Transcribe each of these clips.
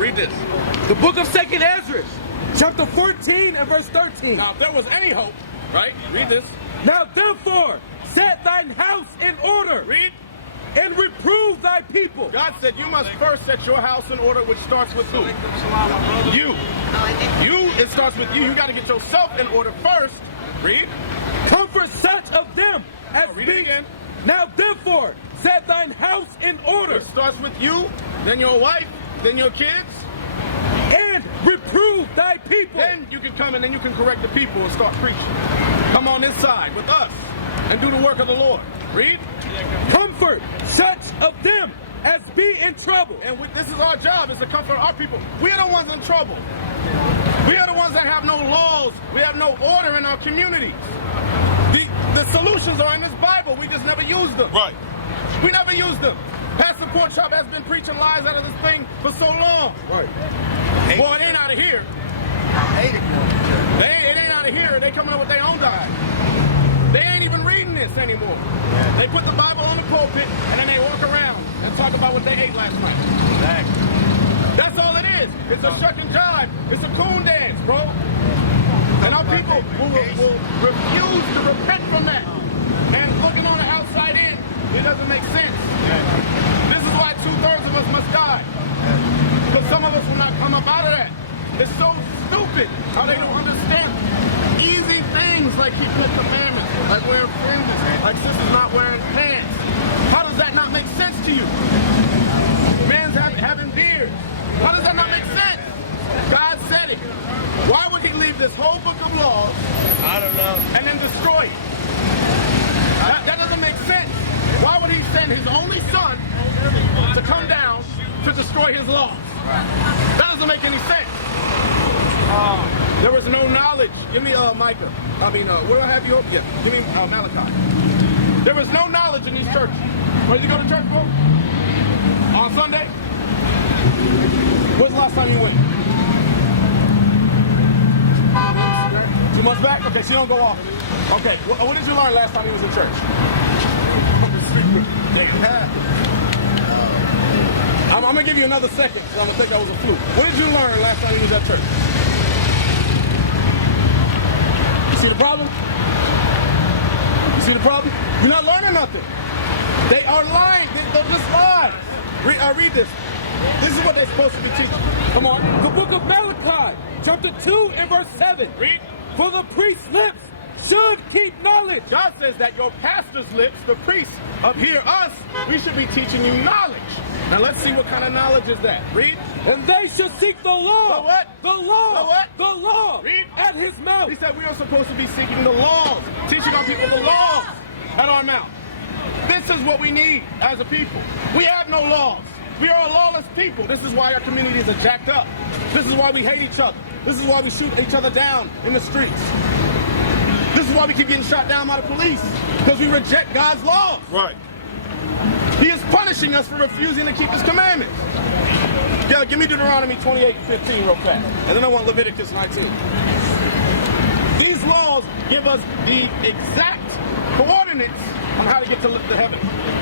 read this. The book of 2nd Ezra, chapter 14 and verse 13. Now, if there was any hope, right? Read this. Now therefore, set thine house in order. Read. And reprove thy people. God said you must first set your house in order, which starts with who? You. It starts with you. You got to get yourself in order first. Read. Comfort such of them as read it again. Now therefore, set thine house in order. It starts with you, then your wife, then your kids. And reprove thy people. Then you can come and then you can correct the people and start preaching. Come on this side with us and do the work of the Lord. Read. Comfort such of them as be in trouble. And this is our job, is to comfort our people. We are the ones in trouble. We are the ones that have no laws. We have no order in our communities. The solutions are in this Bible. We just never use them. Right. We never use them. Pastor Porkchop has been preaching lies out of this thing for so long. Right. Boy, it ain't out of here. It ain't out of here. They coming up with their own doctrine. They ain't even reading this anymore. They put the Bible on the pulpit and then they walk around and talk about what they ate last night. Exactly. That's all it is. It's a shuck and jive. It's a coon dance, bro. And our people will refuse to repent from that. And looking on the outside in, it doesn't make sense. This is why 2/3 of us must die. But some of us will not come up out of that. It's so stupid how they don't understand easy things like keeping the commandments, like wearing fringes, like sisters not wearing pants. How does that not make sense to you? Man's having beards. How does that not make sense? God said it. Why would he leave this whole book of laws? I don't know. And then destroy it? That doesn't make sense. Why would he send his only son to come down to destroy his laws? That doesn't make any sense. There was no knowledge. Give me Micah. I mean, what do I have you up? Yeah. Give me Malachi. There was no knowledge in these churches. Where did you go to church for? On Sunday? When's the last time you went? 2 months back? Okay, so you don't go off. Okay, what did you learn last time you was in church? I'm going to give you another second because I'm going to think I was a fluke. What did you learn last time you was at church? You see the problem? You see the problem? You're not learning nothing. They are lying. They're just lies. Read this. This is what they're supposed to be teaching. Come on. The book of Malachi, chapter 2 and verse 7. Read. For the priest's lips should keep knowledge. God says that your pastor's lips, the priests up here, us, we should be teaching you knowledge. Now let's see what kind of knowledge is that. Read. And they should seek the law. The what? The law. The what? The law. Read. At his mouth. He said we are supposed to be seeking the laws, teaching our people the laws at our mouth. This is what we need as a people. We have no laws. We are a lawless people. This is why our communities are jacked up. This is why we hate each other. This is why we shoot each other down in the streets. This is why we keep getting shot down by the police, because we reject God's laws. Right. He is punishing us for refusing to keep his commandments. Yeah, give me Deuteronomy 28:15 real fast. And then I want Leviticus 19. These laws give us the exact coordinates on how to get to heaven.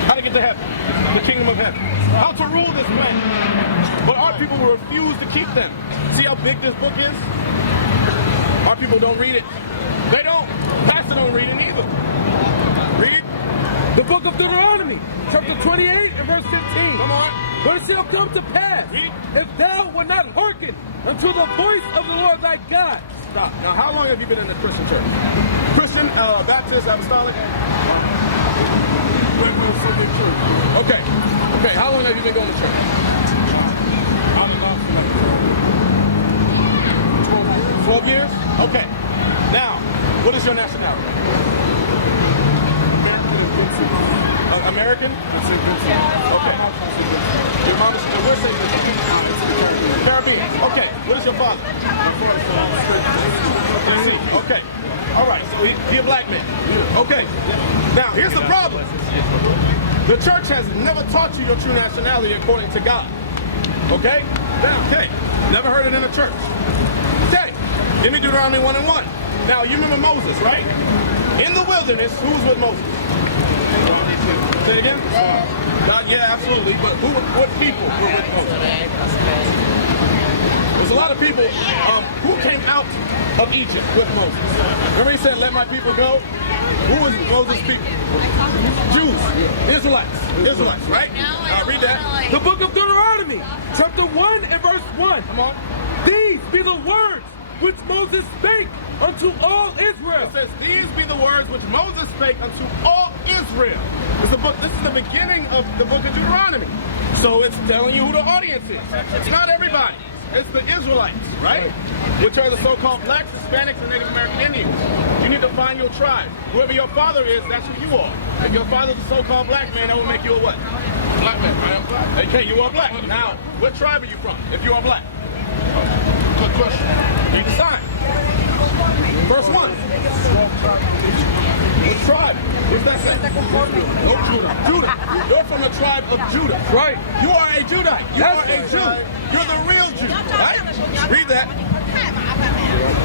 How to get to heaven. The kingdom of heaven. How to rule this planet. But our people will refuse to keep them. See how big this book is? Our people don't read it. They don't. Pastor don't read it either. Read. The book of Deuteronomy, chapter 28 and verse 15. Come on. But it shall come to pass, Read. if thou wilt not hearken unto the voice of the Lord thy God. Stop. Now, how long have you been in the Christian church? Christian, Baptist, Apostolic? Okay. Okay, how long have you been going to church? 12 years? Okay. Now, what is your nationality? American? Okay. Your mom is where's the Caribbean. Okay. What is your father? Okay. All right. So he a black man. Okay. Now, here's the problem. The church has never taught you your true nationality according to God. Okay? Okay. Never heard it in a church. Okay. Give me Deuteronomy 1:1. Now, you remember Moses, right? In the wilderness, who was with Moses? Say it again? Yeah, absolutely. But what people were with Moses? There's a lot of people who came out of Egypt with Moses. Remember he said, let my people go? Who was Moses' people? Jews, Israelites, right? Read that. The book of Deuteronomy, chapter 1 and verse 1. Come on. These be the words which Moses spake unto all Israel. It says, these be the words which Moses spake unto all Israel. This is the beginning of the book of Deuteronomy. So it's telling you who the audience is. It's not everybody. It's the Israelites, right? Which are the so-called blacks, Hispanics, and Native American Indians. You need to find your tribe. Whoever your father is, that's who you are. If your father's a so-called black man, that will make you a what? Black man, right? Okay, you are black. Now, what tribe are you from if you are black? Good question. Read the sign. Verse 1. What tribe? Is that Judah. You're from the tribe of Judah. Right. You are a Judite. You are a Jew. You're the real Jew. Right? Read that.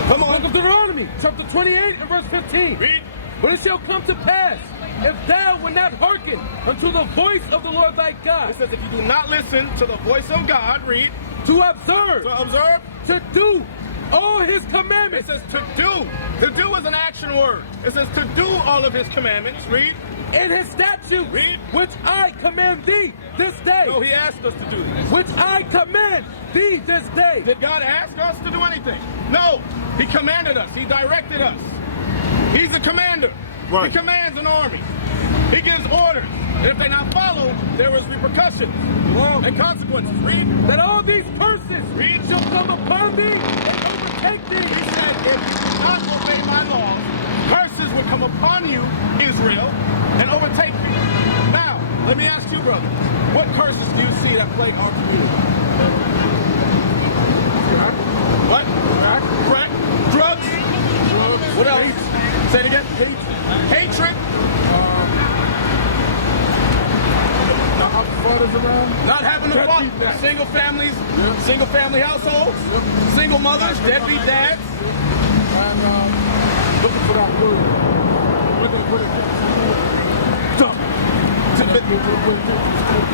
Come on. Book of Deuteronomy, chapter 28 and verse 15. Read. But it shall come to pass, if thou wilt not hearken unto the voice of the Lord thy God, It says if you do not listen to the voice of God, read. to observe, to do all his It commandments. says to do. To do is an action word. It says to do all of his commandments. Read. In his statutes, Read. which I command thee this day, No, he asked us to do this. which I command thee this day. Did God ask us to do anything? No. He commanded us. He directed us. He's the commander. Right. He commands an army. He gives orders. And if they not follow, there is repercussions and consequences. Read. That all these curses Read. shall come upon thee and overtake thee. He said, if you do not obey my laws, curses will come upon you, Israel, and overtake you. Now, let me ask you, brother, what curses do you see that plague our community? What? Crack? Drugs? What else? Say it again. Hatred? Not having a father. Single families, single family households, single mothers, deadbeat dads. Looking for that word.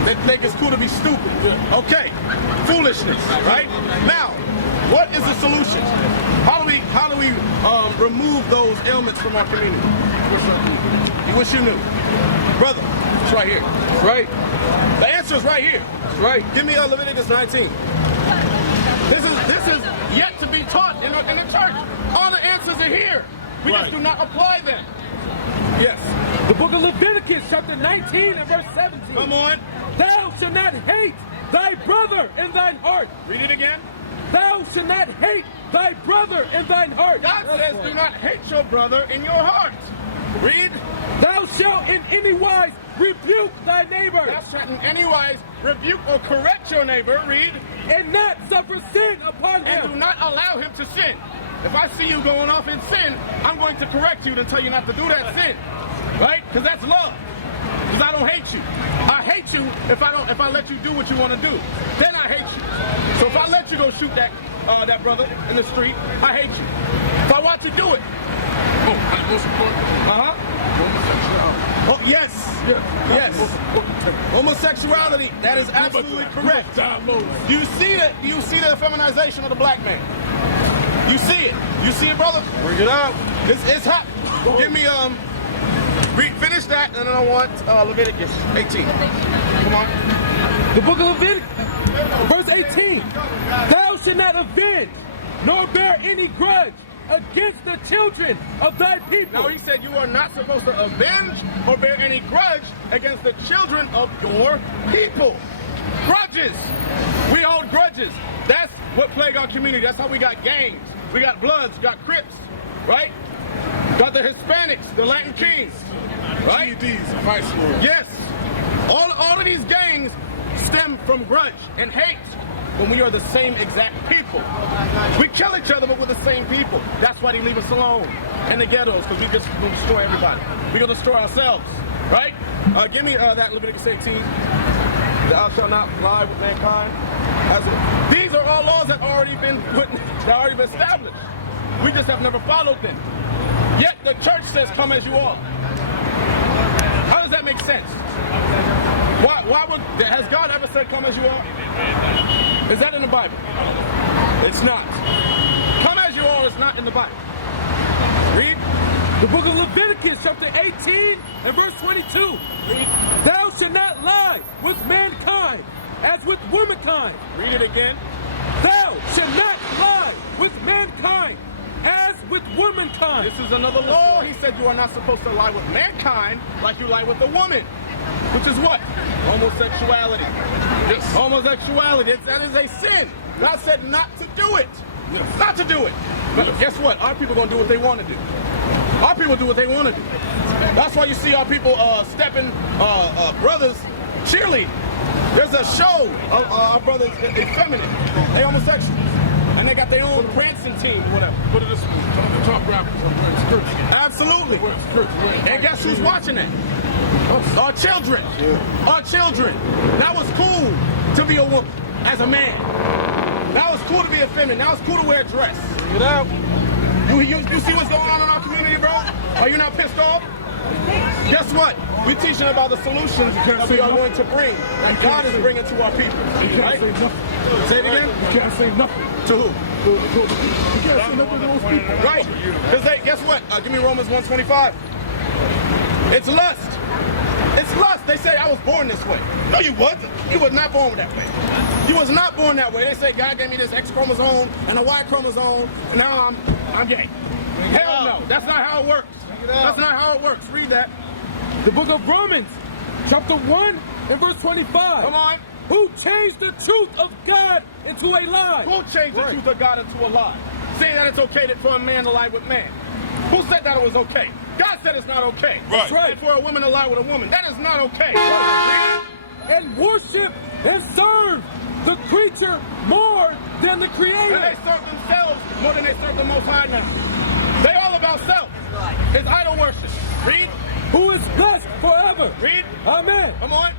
They think it's cool to be stupid. Okay. Foolishness, right? Now, what is the solution? How do we remove those ailments from our community? You wish you knew. Brother, it's right here. Right. The answer is right here. Right. Give me Leviticus 19. This is yet to be taught in the church. All the answers are here. We just do not apply them. Yes. The book of Leviticus, chapter 19 and verse 17. Come on. Thou shalt not hate thy brother in thine heart. Read it again. Thou shalt not hate thy brother in thine heart. God says do not hate your brother in your heart. Read. Thou shalt in any wise rebuke thy neighbor. Thou shalt in any wise rebuke or correct your neighbor. Read. And not suffer sin upon And do him. not allow him to sin. If I see you going off in sin, I'm going to correct you to tell you not to do that sin. Right? Because that's love. Because I don't hate you. I hate you if I let you do what you want to do. Then I hate you. So if I let you go shoot that brother in the street, I hate you. If I watch you do it. Oh, yes. Yes. Homosexuality. That is absolutely correct. Do you see it? Do you see the effeminization of the black man? You see it. You see it, brother? Bring it out. It's hot. Give me finish that, and then I want Leviticus 18. Come on. The book of Leviticus, verse 18. Thou shalt not avenge, nor bear any grudge against the children of thy people. Now he said you are not supposed to avenge or bear any grudge against the children of your people. Grudges. We hold grudges. That's what plague our community. That's how we got gangs. We got Bloods, we got Crips, right? Got the Hispanics, the Latin Kings, right? GEDs, high school. Yes. All of these gangs stem from grudge and hate when we are the same exact people. We kill each other, but we're the same people. That's why they leave us alone in the ghettos, because we'll destroy everybody. We're going to destroy ourselves, right? Give me that Leviticus 18. Thou shalt not lie with mankind. These are all laws that already been established. We just have never followed them. Yet the church says, come as you are. How does that make sense? Has God ever said, come as you are? Is that in the Bible? It's not. Come as you are is not in the Bible. Read. The book of Leviticus, chapter 18 and verse 22. Read. Thou shalt not lie with mankind as with womankind. Read it again. Thou shalt not lie with mankind as with womankind. This is another law. He said you are not supposed to lie with mankind like you lie with a woman. Which is what? Homosexuality. Yes. Homosexuality. That is a sin. God said not to do it. Yes. Not to do it. But guess what? Our people are going to do what they want to do. Our people do what they want to do. That's why you see our people stepping brothers cheerleading. There's a show of our brothers Effeminizing. They homosexuals. And they got their own prancing team or whatever. But it is the top rappers are wearing skirts. Absolutely. And guess who's watching that? Our children. Our children. That was cool to be a woman as a man. That was cool to be effeminate. Now it's cool to wear a dress. Bring it out. You see what's going on in our community, bro? Are you not pissed off? Guess what? We're teaching about the solutions that we are going to bring, that God is bringing to our people. You can't Right? say nothing. Say it again? You can't say nothing. To who? You can't say nothing to those people. Right. Because guess what? Give me Romans 1:25. It's lust. It's lust. They say, I was born this way. No, you wasn't. You was not born that way. You was not born that way. They say God gave me this X chromosome and a Y chromosome, and now I'm gay. Hell no. That's not how it works. That's not how it works. Read that. The book of Romans, chapter 1 and verse 25. Come on. Who changed the truth of God into a lie? Who changed the truth of God into a lie? Saying that it's okay for a man to lie with man. Who said that it was okay? God said it's not okay. Right. And for a woman to lie with a woman, that is not okay. And worship and serve the creature more than the And creator. they serve themselves more than they serve the Most High now. They all about self. It's idol worship. Read. Who is blessed forever. Read. Amen. Come on.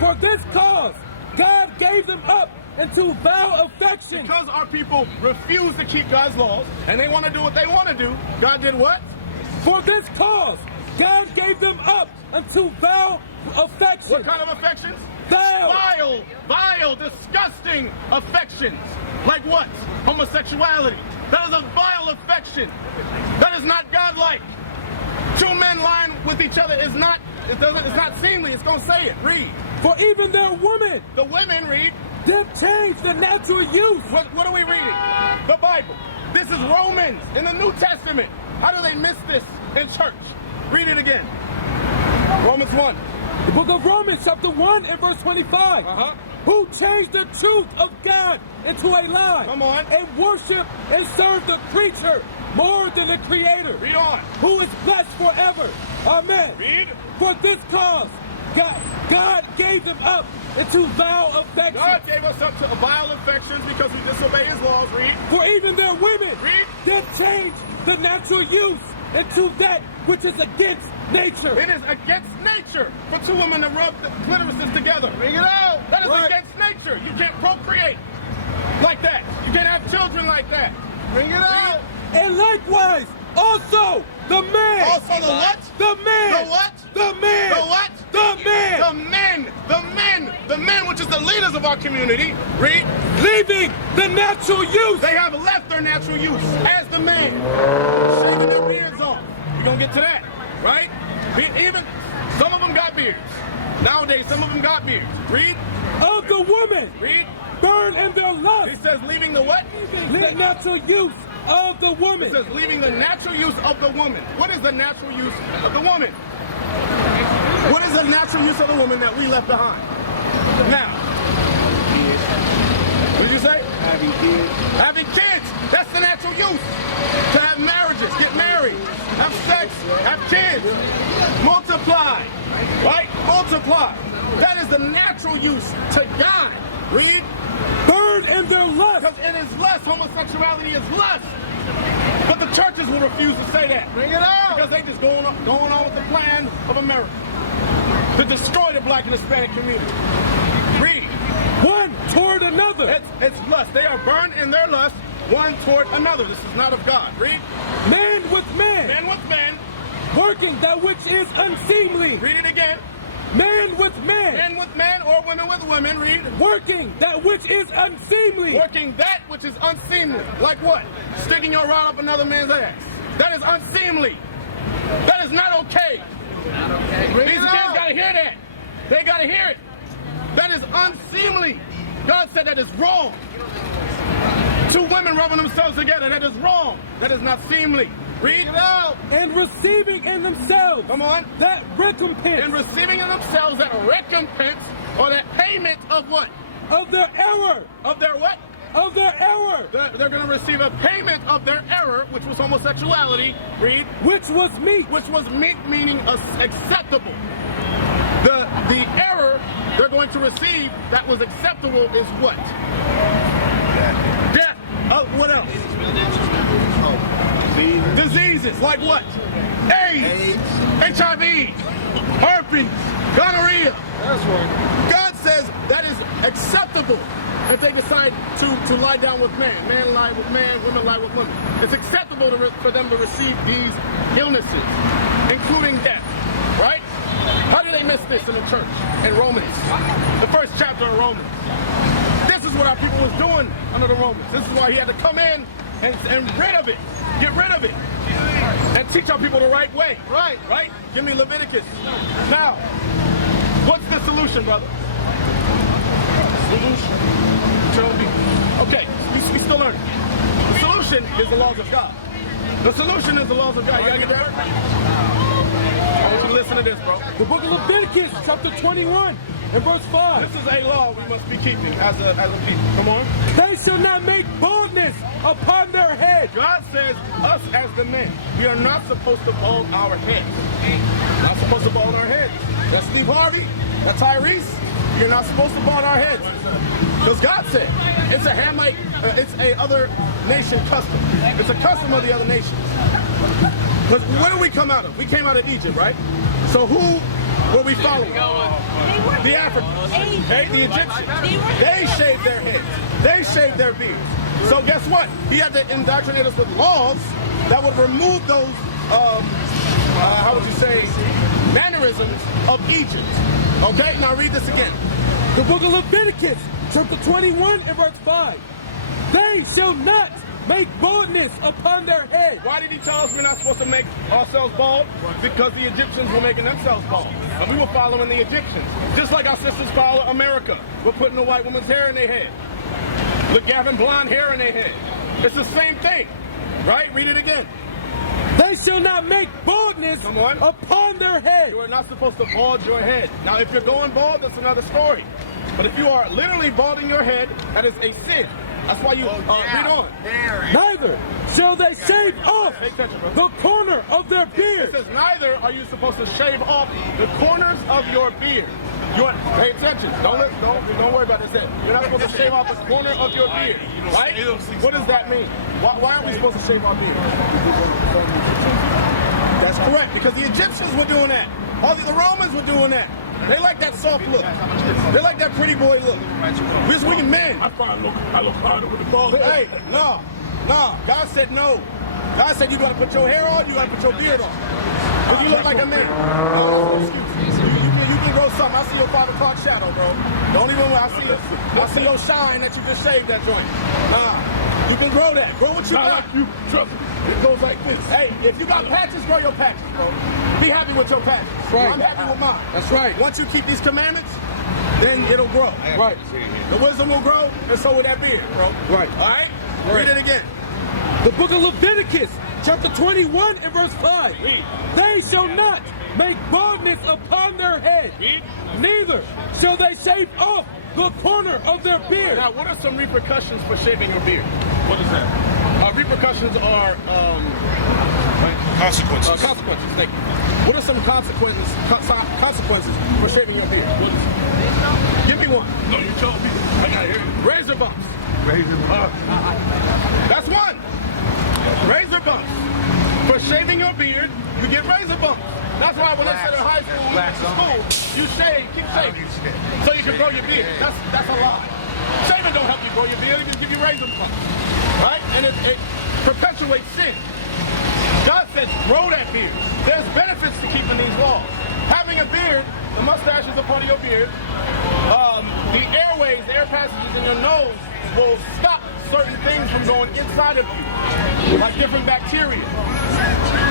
For this cause, God gave them up into vile affection. Because our people refuse to keep God's laws and they want to do what they want to do, God did what? For this cause, God gave them up unto vile affection. What kind of affections? Vile. Vile, disgusting affections. Like what? Homosexuality. That is a vile affection. That is not godlike. Two men lying with each other is not, it's not seemly. It's going to say it. Read. For even their women The women read. did change the natural use. What are we reading? The Bible. This is Romans in the New Testament. How do they miss this in church? Read it again. Romans 1. The book of Romans, chapter 1 and verse 25. Who changed the truth of God into a lie. Come on. And worship and serve the creature more than the creator. Read on. Who is blessed forever. Amen. Read. For this cause, God gave them up into vile affection. God gave us up to vile affections because we disobey his laws. Read. For even their women Read. did change the natural use into that which is against nature. It is against nature for two women to rub the clitorises together. Bring it out. That is Right. against nature. You can't procreate like that. You can't have children like that. Bring it out. And likewise, also the man. Also the what? The man. The what? The man. The what? The man. The men. The men. The men, which is the leaders of our community. Read. Leaving the natural use. They have left their natural use as the man. Shaving their beards off. We're going to get to that, right? Even some of them got beards. Nowadays, some of them got beards. Read. Of the woman. Read. Burn in their He lust. says leaving the what? The natural use of the It woman. says leaving the natural use of the woman. What is the natural use of the woman? What is the natural use of the woman that we left behind? Now. What did you say? Having kids. Having kids. That's the natural use. To have marriages, get married, have sex, have kids, multiply, right? Multiply. That is the natural use to God. Read. Burn in their lust. Because it is lust. Homosexuality is lust. But the churches will refuse to say that. Bring it out. Because they just going on with the plan of America to destroy the black and Hispanic community. Read. One toward another. It's lust. They are burned in their lust, one toward another. This is not of God. Read. Man with man. Man with man. Working that which is unseemly. Read it again. Man with man. Man with man or women with women, read. Working that which is unseemly. Working that which is unseemly. Like what? Sticking your rod up another man's ass. That is unseemly. That is not okay. These kids gotta hear that. They gotta hear it. That is unseemly. God said that is wrong. Two women rubbing themselves together, that is wrong. That is not seemly. Read it out. And receiving in themselves. Come on. That recompense. And receiving in themselves that recompense or that payment of what? Of their error. Of their what? Of their error. They're going to receive a payment of their error, which was homosexuality. Read. Which was meat. Which was meat, meaning acceptable. The error they're going to receive that was acceptable is what? Death. What else? Diseases. Like what? AIDS. HIV. Herpes. Gonorrhea. That's right. God says that is acceptable if they decide to lie down with man. Man lie with man, women lie with women. It's acceptable for them to receive these illnesses, including death. Right? How do they miss this in the church? In Romans. The first chapter of Romans. This is what our people was doing under the Romans. This is why he had to come in and rid of it. Get rid of it. And teach our people the right way. Right. Right? Give me Leviticus. Now, what's the solution, brother? Solution. Okay, we still learning. The solution is the laws of God. The solution is the laws of God. You gotta get that? I want you to listen to this, bro. The book of Leviticus, chapter 21, and verse 5. This is a law we must be keeping as a people. Come on. They shall not make baldness upon their head. God says, us as the men, we are not supposed to bald our heads. Not supposed to bald our heads. That's Steve Harvey. That's Tyrese. You're not supposed to bald our heads. Because God said, it's a Hamite, it's a other nation custom. It's a custom of the other nations. Because where did we come out of? We came out of Egypt, right? So who were we following? The Africans. Okay, the Egyptians. They shaved their heads. They shaved their beards. So guess what? He had to indoctrinate us with laws that would remove those, how would you say, mannerisms of Egypt. Okay, now read this again. The book of Leviticus, chapter 21 and verse 5. They shall not make baldness upon their head. Why did he tell us we're not supposed to make ourselves bald? Because the Egyptians were making themselves bald. And we were following the Egyptians. Just like our sisters follow America. We're putting the white woman's hair in their head. Look, having blonde hair in their head. It's the same thing. Right? Read it again. They shall not make baldness upon their head. You are not supposed to bald your head. Now, if you're going bald, that's another story. But if you are literally balding your head, that is a sin. That's why you read on. Neither shall they shave off the corner of their beard. It says, neither are you supposed to shave off the corners of your beard. Pay attention. Don't worry about this. You're not supposed to shave off the corner of your beard. Right? What does that mean? Why aren't we supposed to shave our beard? That's correct, because the Egyptians were doing that. All the Romans were doing that. They like that soft look. They like that pretty boy look. We men. I look harder with the ball. Hey, no. God said no. God said you gotta put your hair on, you gotta put your beard on. Because you look like a man. You can grow something. I see your father caught shadow, bro. Don't even I see your shine that you just shaved that joint. You can grow that. Grow what you got. Trust me. It goes like this. Hey, if you got patches, grow your patches, bro. Be happy with your patches. Right. I'm happy with mine. That's right. Once you keep these commandments, then it'll grow. Right. The wisdom will grow, and so will that beard, bro. Right. All right? Read it again. The book of Leviticus, chapter 21 and verse 5. Read. They shall not make baldness upon their head. Read. Neither shall they shave off the corner of their beard. Now, what are some repercussions for shaving your beard? What is that? Repercussions are Consequences. consequences. Thank you. What are some consequences for shaving your beard? Give me one. No, you told me. I gotta hear you. Razor bumps. Razor bumps. That's one. Razor bumps. For shaving your beard, you get razor bumps. That's why when they said in high school, when you went to school, you shave, keep shaving, so you can grow your beard. That's a lie. Shaving don't help you grow your beard, it just give you razor bumps. Right? And it perpetuates sin. God says, grow that beard. There's benefits to keeping these laws. Having a beard, the mustache is a part of your beard. your nose will stop certain things from going inside of you, like different bacteria.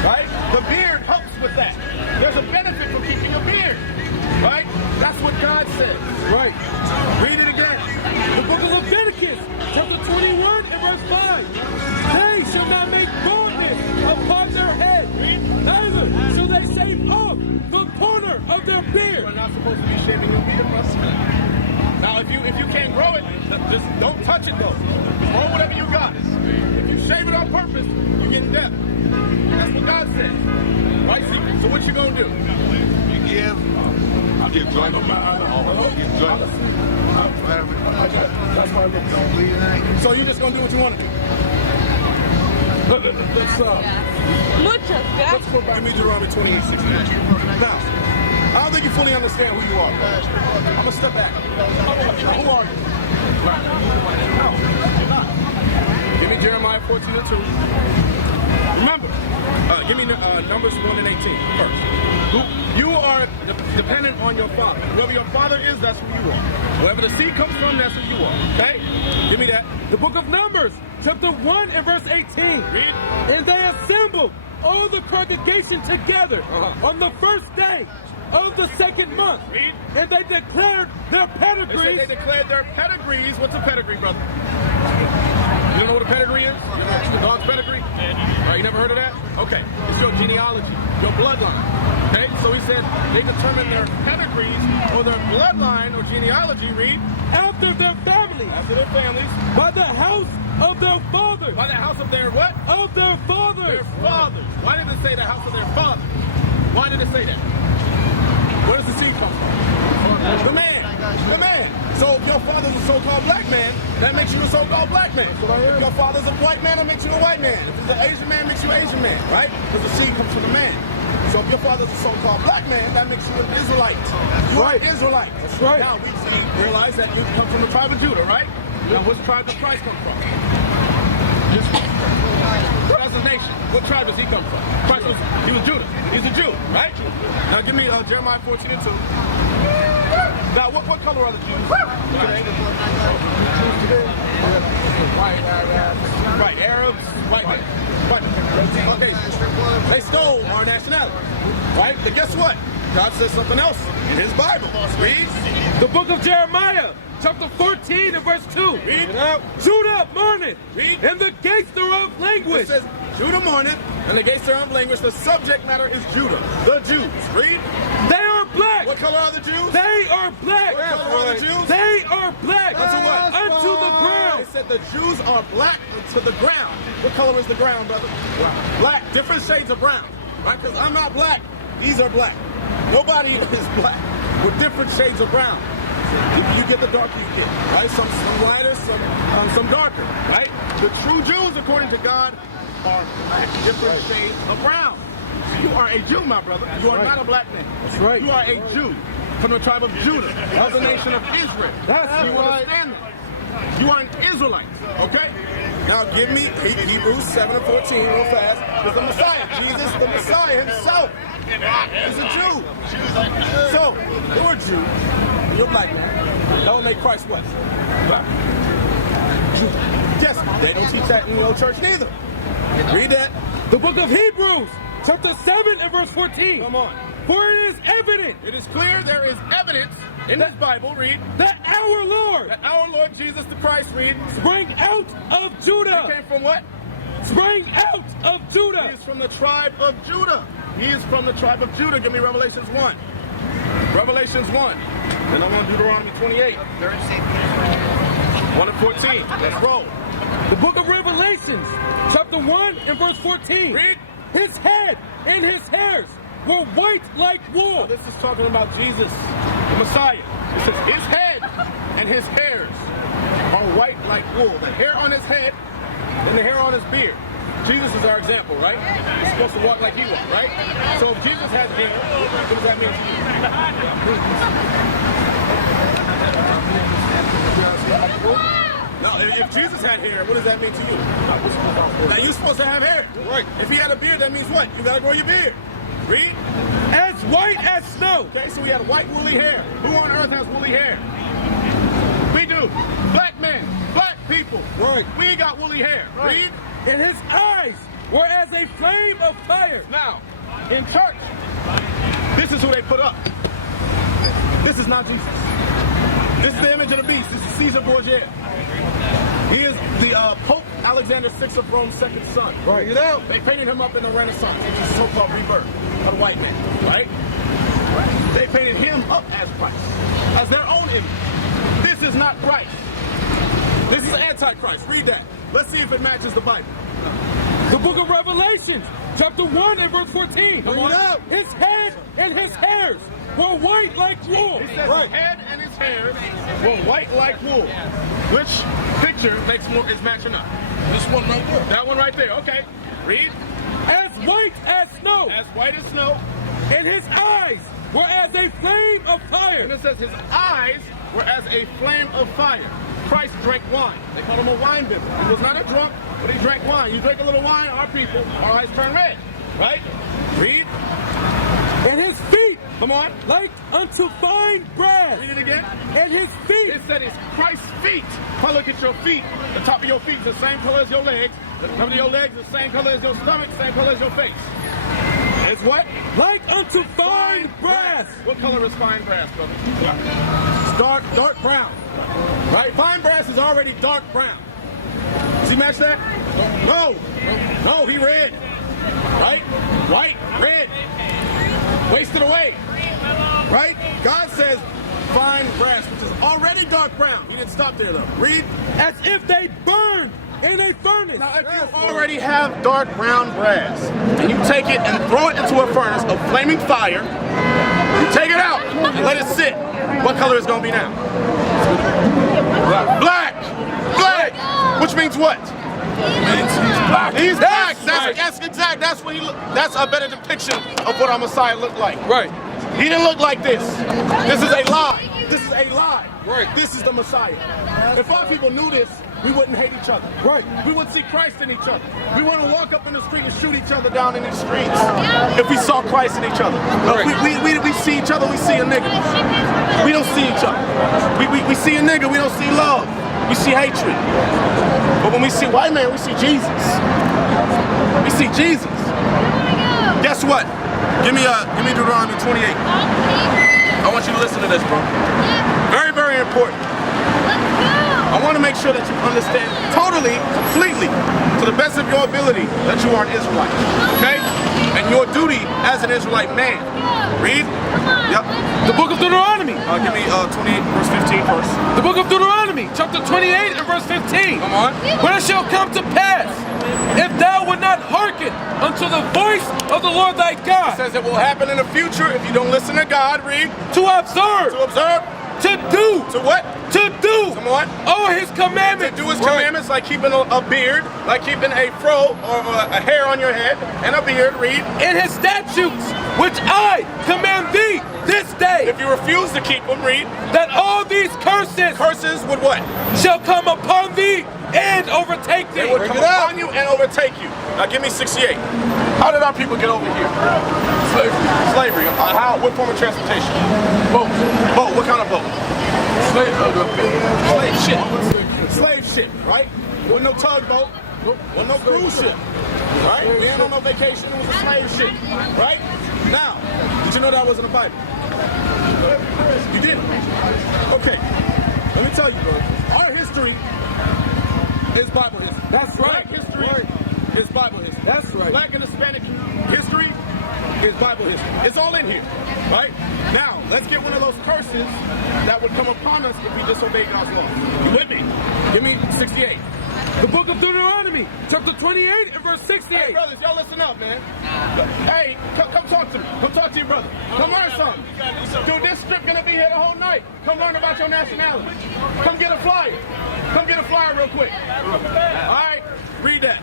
Right? The beard helps with that. There's a benefit from keeping a beard. Right? That's what God says. Right. Read it again. The book of Leviticus, chapter 21 and verse 5. They shall not make baldness upon their head, neither shall they shave off the corner of their beard. You're not supposed to be shaving your beard, brother. Now, if you can't grow it, just don't touch it though. Grow whatever you got. If you shave it on purpose, you get in debt. That's what God said. Right? So what you gonna do? You give. I'll give joint. I'll give joint. That's why I So you're just gonna do what you want to do. Let's go back. Give me Deuteronomy 28:16. Now, I don't think you fully understand who you are. I'm gonna step back. Who are you? No, you're not. Give me Jeremiah 14:2. Remember, give me Numbers 1 and 18 first. You are dependent on your father. Whoever your father is, that's who you are. Wherever the seed comes from, that's who you are. Okay? Give me that. The book of Numbers, chapter 1 and verse 18. Read. And they assembled all the congregation together on the first day of the second month. Read. And they declared their pedigrees. They declared their pedigrees. What's a pedigree, brother? You don't know what a pedigree is? The dog's pedigree? You never heard of that? Okay. It's your genealogy, your bloodline. Okay? So he said they determined their pedigrees or their bloodline or genealogy, read, After their families. after their families, By the house of their fathers. by the house of their what? Of their fathers. Their fathers. Why did it say the house of their fathers? Why did it say that? Where does the seed come from? The man. The man. So if your father's a so-called black man, that makes you a so-called black man. If your father's a white man, that makes you a white man. If he's an Asian man, makes you an Asian man, right? Because the seed comes from the man. So if your father's a so-called black man, that makes you an Israelite. You're an Israelite. That's right. Now we realize that you come from the tribe of Judah, right? Now which tribe does Christ come from? That's his nation. What tribe does he come from? He was Judah. He's a Jew, right? Now give me Jeremiah 14:2. Now what color are the Jews? Right, Arabs, white men. Okay, they stole our nationality, right? But guess what? God says something else in his Bible. Read. The book of Jeremiah, chapter 14 and verse 2. Read. Judah mourneth, Read. and the gates thereof It languish. says Judah mourneth, and the gates thereof languish. The subject matter is Judah, the Jews. Read. They are black. What color are the Jews? They are black. What color are the Jews? They are black. Unto what? Unto the ground. It said the Jews are black unto the ground. What color is the ground, brother? Black. Different shades of brown. Right? Because I'm not black. These are black. Nobody is black. With different shades of brown. You get the darker you get. Right? Some lighter, some darker. Right? The true Jews, according to God, are black. Different shades of brown. You are a Jew, my brother. You are not a black man. That's right. You are a Jew from the tribe of Judah, of the nation of Israel. That's you right. understand that? You are an Israelite, okay? Now give me Hebrews 7 and 14 real fast. There's the Messiah, Jesus, the Messiah himself. He's a Jew. So, you're a Jew, you're a black man. That will make Christ what? Black. Jew. Yes, they don't teach that in your church neither. Read that. The book of Hebrews, chapter 7 and verse 14. Come on. For it is evident It is clear there is evidence in this Bible, read, that our Lord that our Lord Jesus the Christ, read, sprang out of he Judah. came from what? Sprang out of He Judah. is from the tribe of Judah. He is from the tribe of Judah. Give me Revelations 1. Revelations 1. And I'm on Deuteronomy 28. 1 and 14. Let's roll. The book of Revelations, chapter 1 and verse 14. Read. His head and his hairs were white like wool. Now, this is talking about Jesus, the Messiah. It says his head and his hairs are white like wool. The hair on his head and the hair on his beard. Jesus is our example, right? He's supposed to walk like he walked, right? So if Jesus has hair, what does that mean to you? Now, if Jesus had hair, what does that mean to you? Now, you're supposed to have hair. Right. If he had a beard, that means what? You gotta grow your beard. Read. As white as snow. Okay, so we had white woolly hair. Who on earth has woolly hair? We do. Black men. Right. We ain't got woolly hair. Read. And his eyes were as a flame of fire. Now, in church, this is who they put up. This is not Jesus. This is the image of the beast. This is Caesar Borgia. He is the Pope Alexander VI of Rome's second son. Right. They painted him up in the Renaissance. It's a so-called rebirth of the white man, right? They painted him up as Christ, as their own image. This is not Christ. This is Antichrist. Read that. Let's see if it matches the Bible. The book of Revelation, chapter 1 and verse 14. Come on. His head and his hairs were white like wool. He says his head and his hairs were white like wool. Which picture is matching up? This one right there. That one right there. Okay. Read. As white as snow. As white as snow. And his eyes were as a flame of fire. And it says his eyes were as a flame of fire. Christ drank wine. They called him a wine bibber. He was not a drunk, but he drank wine. You drink a little wine, our people, our eyes turn red. Right? Read. And his feet, Come on. like unto fine brass. Read it again. And his feet, It said it's Christ's feet. Now look at your feet. The top of your feet is the same color as your legs. The top of your legs is the same color as your stomach, same color as your face. It's what? like unto fine brass. What color is fine brass, brother? It's dark brown. Right? Fine brass is already dark brown. Does he match that? No, he red. Right? White, red. Wasted away. Right? God says fine brass, which is already dark brown. He didn't stop there though. Read. As if they burned in a furnace. Now, if you already have dark brown brass, and you take it and throw it into a furnace of flaming fire, you take it out and let it sit, what color is it going to be now? Black! Black! Which means what? He's black. He's black! That's exact. That's a better depiction of what our Messiah looked like. Right. He didn't look like this. This is a lie. This is a lie. Right. This is the Messiah. If our people knew this, we wouldn't hate each other. Right. We would see Christ in each other. We wouldn't walk up in the street and shoot each other down in these streets if we saw Christ in each other. Right. We see each other, we see a nigga. We don't see each other. We see a nigga, we don't see love. We see hatred. But when we see white man, we see Jesus. We see Jesus. Guess what? Give me Deuteronomy 28. I want you to listen to this, bro. Very, very important. I want to make sure that you understand totally, completely, to the best of your ability, that you are an Israelite. Okay? And your duty as an Israelite man. Read. Yep. The book of Deuteronomy. Give me 28 verse 15 first. The book of Deuteronomy, chapter 28 and verse 15. Come on. But it shall come to pass, if thou would not hearken unto the voice of the Lord thy It God, says it will happen in the future if you don't listen to God. Read. to observe, to do, To what? to do Come on. all his To commandments. do his commandments, like keeping a beard, like keeping a fro or a hair on your head and a beard. Read. And his statutes, which I command thee this day, If you refuse to keep them, read. that all these curses Curses would what? shall come upon thee and overtake They thee. would come upon you and overtake you. Now give me 68. How did our people get over here? Slavery. How? What form of transportation? Boat. Boat. What kind of boat? Slave ship. Slave ship, right? Wasn't no tugboat. Wasn't no cruise ship. Right? We ain't on no vacation. It was a slave ship. Right? Now, did you know that wasn't a Bible? You didn't? Okay. Let me tell you, bro. Our history is Bible history. That's right. Black history is Bible history. That's right. Black and Hispanic history is Bible history. It's all in here, right? Now, let's get one of those curses that would come upon us if we disobey God's law. You with me? Give me 68. The book of Deuteronomy, chapter 28 and verse 68. Hey, brothers, y'all listen up, man. Hey, come talk to me. Come talk to your brother. Come learn something. Dude, this strip gonna be here the whole night. Come learn about your nationality. Come get a flyer. Come get a flyer real quick. All right, read that.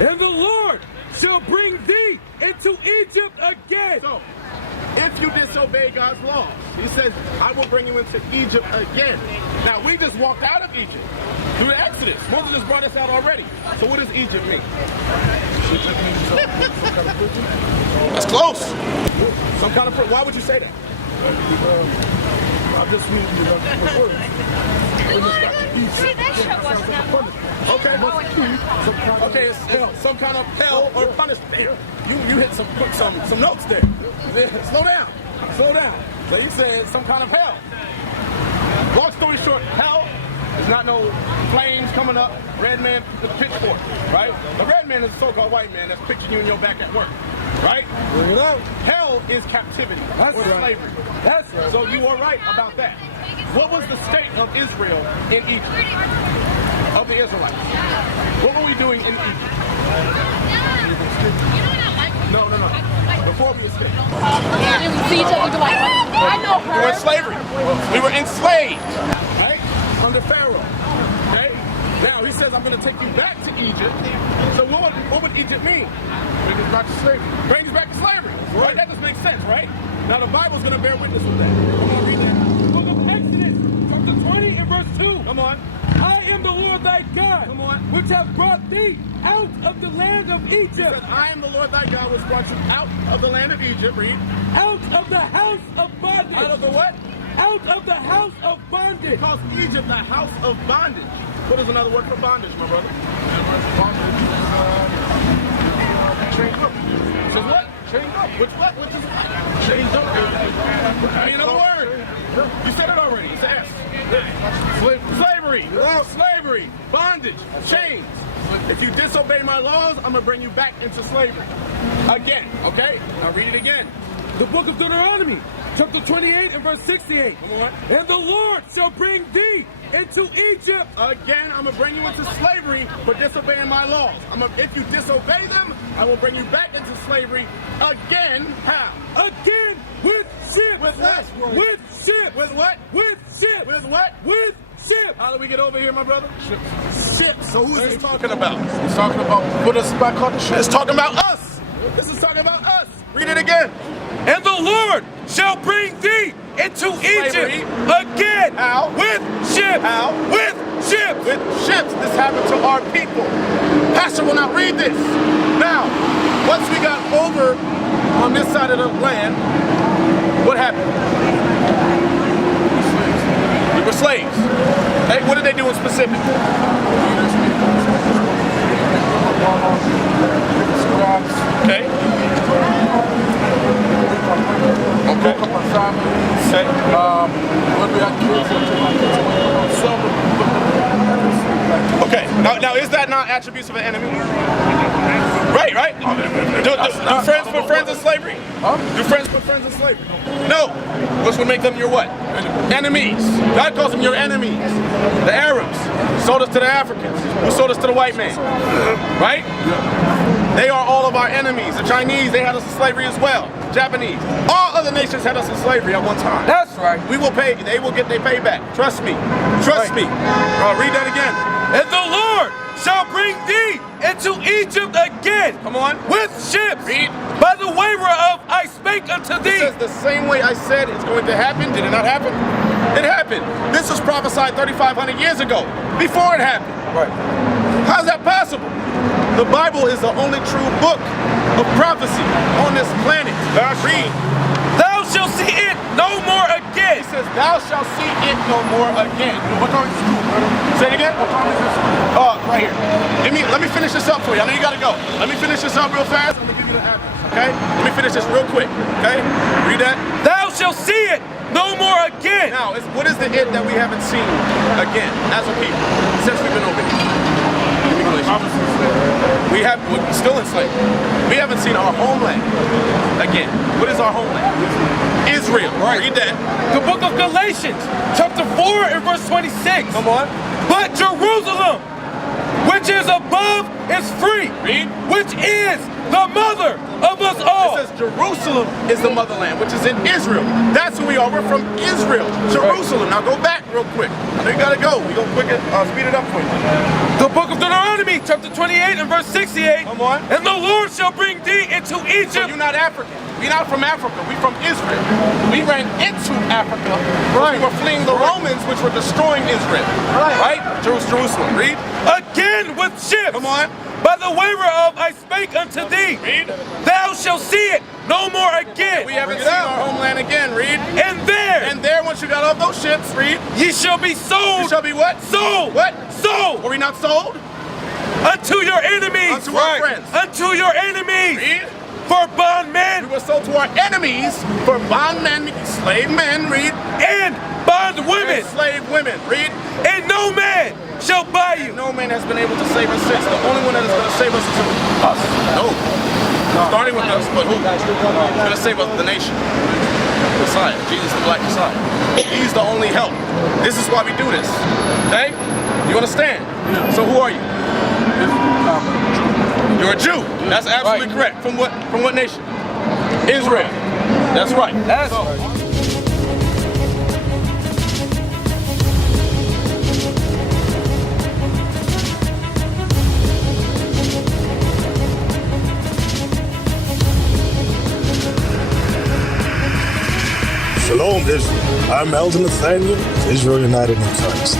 And the Lord shall bring thee into Egypt again. So, if you disobey God's law, he says, I will bring you into Egypt again. Now, we just walked out of Egypt through the Exodus. Moses just brought us out already. So what does Egypt mean? That's close. Some kind of, why would you say that? I'm just reading the words. Okay, it's some kind of hell or punishment. You hit some notes there. Slow down. So you said some kind of hell. Long story short, hell is not no flames coming up, red man with a pitchfork, right? The red man is a so-called white man that's picturing you in your back at work, right? Hell is captivity or slavery. That's right. So you are right about that. What was the state of Israel in Egypt? Of the Israelites? What were we doing in Egypt? No. Before we escaped. I know her. We were in slavery. We were enslaved, right? Under Pharaoh. Okay? Now he says, I'm going to take you back to Egypt. So what would Egypt mean? Bring us back to slavery. Bring us back to slavery. Right? That just makes sense, right? Now the Bible's going to bear witness with that. Come on, read that. The book of Exodus, chapter 20 and verse 2. Come on. I am the Lord thy God, Come on. which have brought thee out of the land of He Egypt, says, I am the Lord thy God, which brought you out of the land of Egypt. Read. out of the house of bondage. Out of the what? Out of the house of bondage. He calls Egypt the house of bondage. What is another word for bondage, my brother? Chained up. Says what? Chained up. Which what? Which is what? Chained up. I mean another word. You said it already. It's an S. Slavery. Slavery. Bondage. Chains. If you disobey my laws, I'm going to bring you back into slavery. Again. Okay? Now read it again. The book of Deuteronomy, chapter 28 and verse 68. Come on. And the Lord shall bring thee into Egypt. Again, I'm going to bring you into slavery for disobeying my laws. If you disobey them, I will bring you back into slavery again. How? Again with ships. With what? With ships. With what? With ships. With what? With ships. How do we get over here, my brother? Ships. So who's What he talking talking about? about? He's talking about put us back on the ship. It's talking about us. This is talking about us. Read it again. And the Lord shall bring thee into Slavery. Egypt again. How? With ships. How? With ships. With ships, this happened to our people. Pastor will not read this. Now, once we got over on this side of the land, what happened? We were slaves. Hey, what did they do in specific? Okay. Okay. Okay. Now is that not attributes of an enemy? Right. Do friends put friends in slavery? Do friends put friends in slavery? No. Which would make them your what? Enemies. God calls them your enemies. The Arabs sold us to the Africans, who sold us to the white man. Right? They are all of our enemies. The Chinese, they had us in slavery as well. Japanese. All other nations had us in slavery at one time. That's right. We will pay. They will get their payback. Trust me. Trust me. Read that again. And the Lord shall bring thee into Egypt again. Come on. With ships. Read. By the way whereof I spake unto It thee. says the same way I said it's going to happen. Did it not happen? It happened. This was prophesied 3,500 years ago. Before it happened. Right. How's that possible? The Bible is the only true book of prophecy on this planet. Read. Thou shalt see it no more again. He says, thou shalt see it no more again. What time is school, brother? Say it again? What time is this school? Right here. Let me finish this up for you. I know you gotta go. Let me finish this up real fast. I'm gonna give you the address, okay? Let me finish this real quick, okay? Read that. Thou shalt see it no more again. Now, what is the it that we haven't seen again as a people since we've been over here? We're still enslaved. We haven't seen our homeland again. What is our homeland? Israel. Right. Read that. The book of Galatians, chapter 4 and verse 26. Come on. But Jerusalem, which is above, is free. Read. Which is the mother of us all. It says Jerusalem is the motherland, which is in Israel. That's who we are. We're from Israel. Jerusalem. Now go back real quick. I know you gotta go. We gonna speed it up for you. The book of Deuteronomy, chapter 28 and verse 68. Come on. And the Lord shall bring thee into So Egypt. you're not African. We're not from Africa. We're from Israel. We ran into Africa. Right. We were fleeing the Romans, which were destroying Israel. Right? Jerusalem. Read. Again with ships. Come on. By the way whereof I spake unto thee. Read. Thou shalt see it no more again. We haven't seen our homeland again. Read. And there once you got off those ships, read. ye shall be sold. You shall be what? Sold. What? Sold. Were we not sold? unto your enemies. Unto our friends. Unto your enemies. Read. For bondmen. We were sold to our enemies for bondmen, slave men, read. And bondwomen. And slave women, read. And no man shall buy you. No man has been able to save us since. The only one that is going to save us is us. No. Starting with us, but who? He's going to save us, the nation. Messiah, Jesus the Black Messiah. He's the only help. This is why we do this. Okay? You understand? So who are you? You're a Jew. That's absolutely correct. From what nation? Israel. That's right. That's Shalom, Israel. I'm Elder Nathaniel, Israel United in Christ.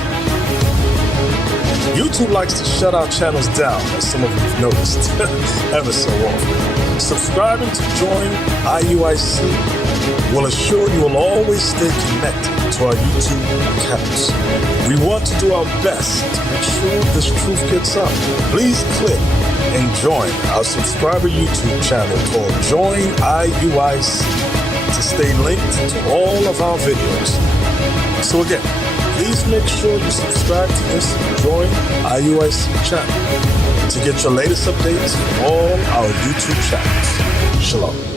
YouTube likes to shut our channels down, as some of you have noticed, ever so often. Subscribing to join IUIC will assure you will always stay connected to our YouTube accounts. We want to do our best to make sure this truth gets out. Please click and join our subscriber YouTube channel called Join IUIC to stay linked to all of our videos. So again, please make sure you subscribe to this Join IUIC channel to get your latest updates from all our YouTube channels. Shalom.